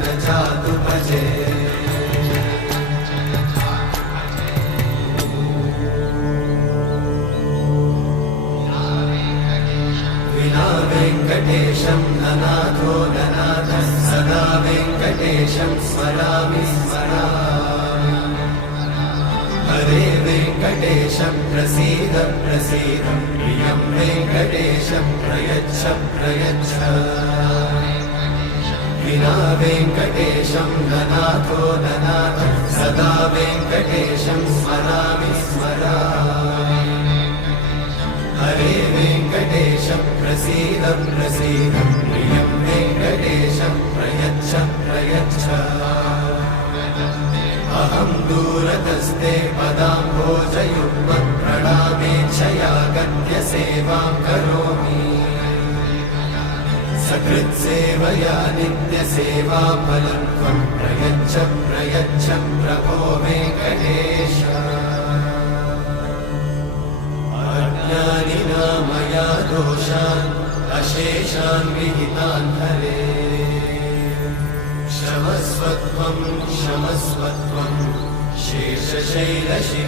न जातु भजे विना वेङ्कटेशं ननाथो ननाथः सदा वेङ्कटेशं स्मरामि स्मरामि हरे वेङ्कटेशं प्रसीद प्रसीद प्रियं वेङ्कटेशं प्रयच्छ प्रयच्छ विना वेङ्कटेशं ननाथो ननाथः सदा वेङ्कटेशं स्मरामि स्मरामि हरे वेङ्कटेशं प्रसीद प्रसीद प्रियं वेङ्कटेशं प्रयच्छ प्रयच्छ अहं दूरतस्ते पदाम्भोजयुग्मं प्रणामेच्छया गत्य सेवां करोमि सकृत्सेवया नित्यसेवाफलं त्वं प्रयच्छ प्रयच्छ प्रभो वेङ्कटेश अज्ञानिना मया दोषान् अशेषान् विहितान् हरे क्षमस्वत्वं क्षमस्वत्वं शेषशैलशिखामणे